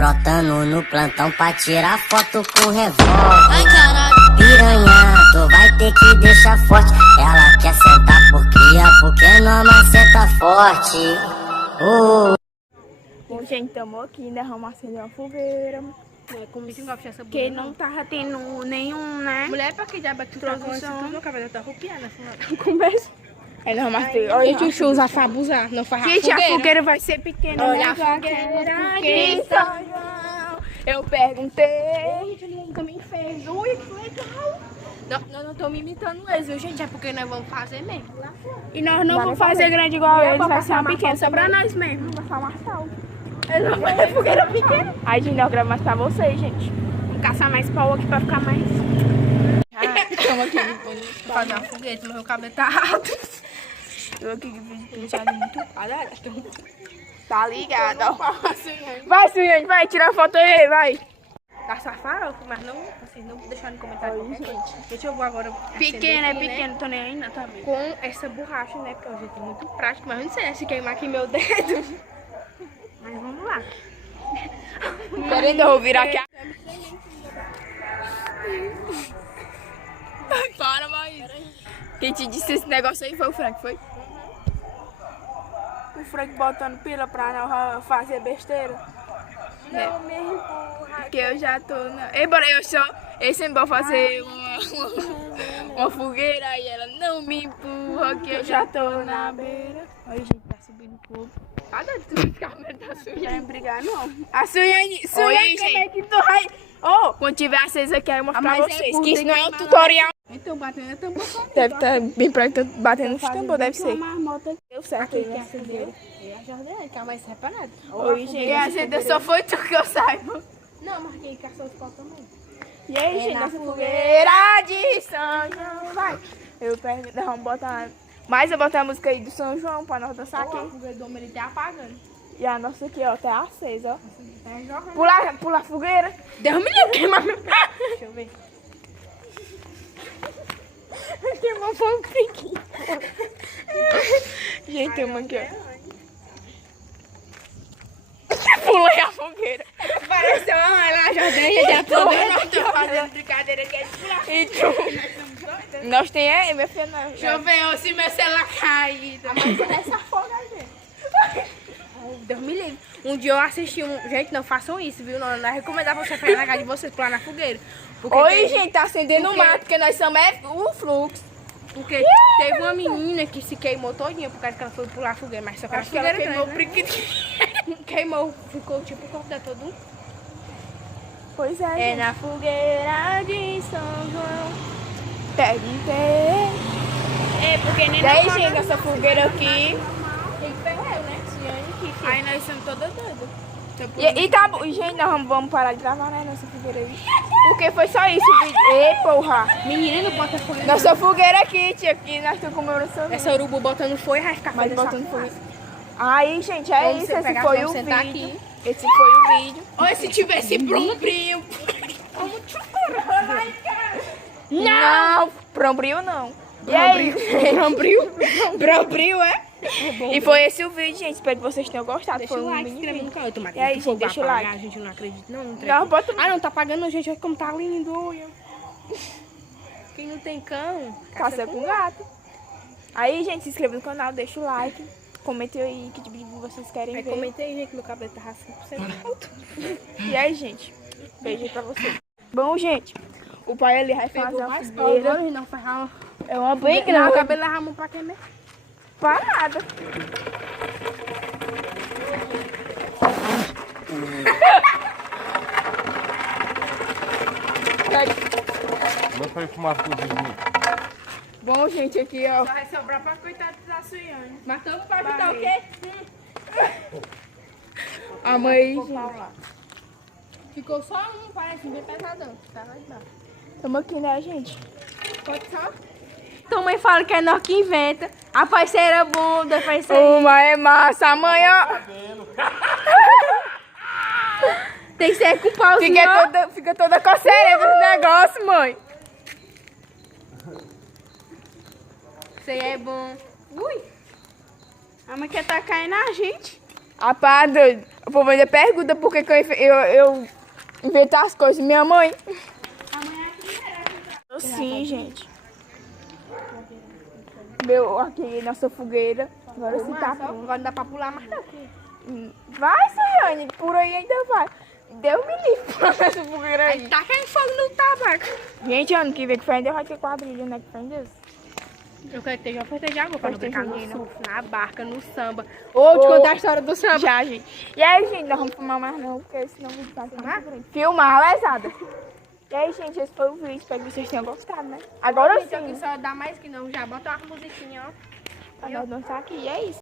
brotando no plantão pra tirar foto com revólver. Ai, caralho. Piranha, tu vai ter que deixar forte. Ela quer sentar por cria, porque não maceta forte. Bom, gente, tamo aqui, né? Vamos acender uma fogueira. Porque não tava tendo nenhum, né? Mulher, pra que diabo é que tu tá com isso? Meu cabelo tá arrupiando, Conversa. É, não, mas olha, deixa eu usar pra abusar. Não faz Gente, a fogueira vai ser pequena. Olha a fogueira de São João. Eu perguntei. Gente, ele também fez. Ui, que legal. Não tô me imitando eles, viu, gente? É porque nós vamos fazer mesmo. E nós não vamos fazer grande igual eles, vai ser uma pequena, só pra nós mesmo. Vai falar sal. Não vai ser fogueira pequena. Aí, gente, nós gravamos mais pra vocês, gente. Vamos caçar mais pau aqui pra ficar mais. Estamos aqui pra fazer uma fogueira, mas meu cabelo tá alto. Eu aqui que fiz penteado muito quadrado. Tá ligado, ó. Vai, Suiane, vai, tira a foto aí, vai. Tá safado, mas não, assim, não deixar no comentário. Gente, deixa eu vou agora. Pequeno, é aqui, pequeno, tô nem aí não, tá vendo? Com essa borracha, né? Porque é um jeito muito prático, mas eu não sei se queimar aqui meu dedo. Mas vamos lá. Pera aí, eu vou virar aqui. Para, mãe. Quem te disse esse negócio aí foi o Frank, foi? O Frank botando pila pra não fazer besteira. Não me empurra. Porque eu já tô na... Ei, bora, eu só... Eu sempre vou fazer uma fogueira e ela não me empurra, que eu já tô na beira. Olha, gente, tá subindo o fogo. Olha, tu câmera tá Não subindo. quero brigar, não. A Suiane, Oi, como é gente. que tu vai... Ô, quando tiver acesa aqui, aí eu mostro pra mas é vocês. por Que isso não é um dentro, tutorial. Então, batendo a tambor. Deve estar bem pra batendo nos tambor, deve ser. Deu certo aí, Quem né? acendeu? É a Jordana, que é a mais separada. Oi, gente. Quem acendeu só foi tu que eu saiba. Não, mas quem caçou os pau também. E aí, É gente, na nossa fogueira de São João, vai. Eu pergunto, vamos botar... Mas eu botar a música aí do São João pra nós dançar O aqui. fogueiro do homem, ele tá apagando. E a nossa aqui, ó, tá acesa, ó. Tá jogando. Pula a fogueira. Deus me livre, queimar meu... Deixa eu ver. Queimou foi um piquinho. Gente, tem uma aqui, ó. Pulei a fogueira. Pareceu a Jordana, já tô vendo. Tô fazendo brincadeira aqui. E tu? Nós tem aí, minha filha, não. Deixa eu ver se meu celular caído. Mas essa foga aí. Deus me livre. Um dia eu assisti um... Gente, não façam isso, viu? Não é recomendar você pegar na casa de vocês pular na fogueira. Porque Oi, gente, tá acendendo o porque- mato, porque nós somos o fluxo. Porque teve uma menina que se queimou todinha por causa que ela foi pular a fogueira. Mas só que a Acho que ela fogueira queimou grande, né? Queimou. Ficou tipo o corpo dela todo. Pois é, É gente. na fogueira de São João. Perguntei. É, porque nem E aí, gente, essa fogueira aqui. Quem ferrou, né? Ciane, que Aí nós somos todas doidas. E tá bom, e, gente, nós vamos parar de gravar, né, nossa fogueira aí. Porque foi só isso o vídeo. Ei, porra. Menina, não bota fogo. Nossa fogueira aqui, tia, que nós estamos comemorando. Essa urubu botando fogo vai ficar Mas fazendo botando essa fogo. Aí, gente, é Vamos isso. Esse pegar, foi vamos o sentar vídeo. aqui. Esse foi o vídeo. Olha se tivesse brombrinho. Não, Brombril não. E aí? Brombril? Brombril, é? E foi esse o vídeo, gente. Espero que vocês tenham gostado. Deixa Foi o um like, mini inscreve vídeo. no canal. Tomara E aí, que fogo gente, deixa o vai like. apagar, A gente não acredita, não. Não, bota... Ah, não, tá apagando, gente. Olha como tá lindo. Olha. Quem não tem cão, Caça com gato. Aí, gente, se inscreva no canal, deixa o like. Comentem aí que tipo de vídeo vocês querem Aí ver. comentei, gente, que meu cabelo tá 5% alto. E aí, gente, beijo pra vocês. Bom, gente, o pai ali vai fazer Pegou uma mais fogueira. pau, não ferrar. É uma Bem briga, que não, não. o cabelo leva a mão pra quê mesmo? Pra nada. Não foi fumaça com os vizinhos. Bom, gente, aqui, ó. Vai sobrar pra coitada da Suiane. Mas estamos pra Vai. ajudar o quê? A mãe, gente. Ficou só um, parece bem pesadão. Tá lá de baixo. Tamo aqui, né, gente? Pode só? Tua mãe fala que é nós que inventa. A parceira bunda, parceira. Uma é massa, amanhã. Tem que ser com pauzinho. Fica toda coceira dos negócios, mãe. Isso aí é bom. Ui. A mãe quer tacar aí na gente. Rapaz, doido. O povo ainda pergunta por que eu invento as coisas. Minha mãe. Sim, gente. Meu, aqui, nossa fogueira. Agora sim tá pronto. Agora não dá pra pular mais não. Vai, Sayane, por aí ainda vai. Deus me livre pra essa fogueira aí. Tá caindo fogo no tabaco. Gente, ano que vem que ainda vai ter quadrilha, né? Que fé em Deus. Eu quero ter já festa de água pra não Festa brincar no junina. surf, na barca, no samba. Ou te contar a história do samba. Já, gente. E aí, gente, nós vamos filmar mais não, porque senão o vídeo vai ser muito grande. Filmar, lesada. E aí, gente, esse foi o vídeo. Espero que vocês tenham gostado, né? Agora Então, sim. aqui só dá mais que não. Já bota uma musiquinha, ó. Pra nós dançar aqui. E é isso.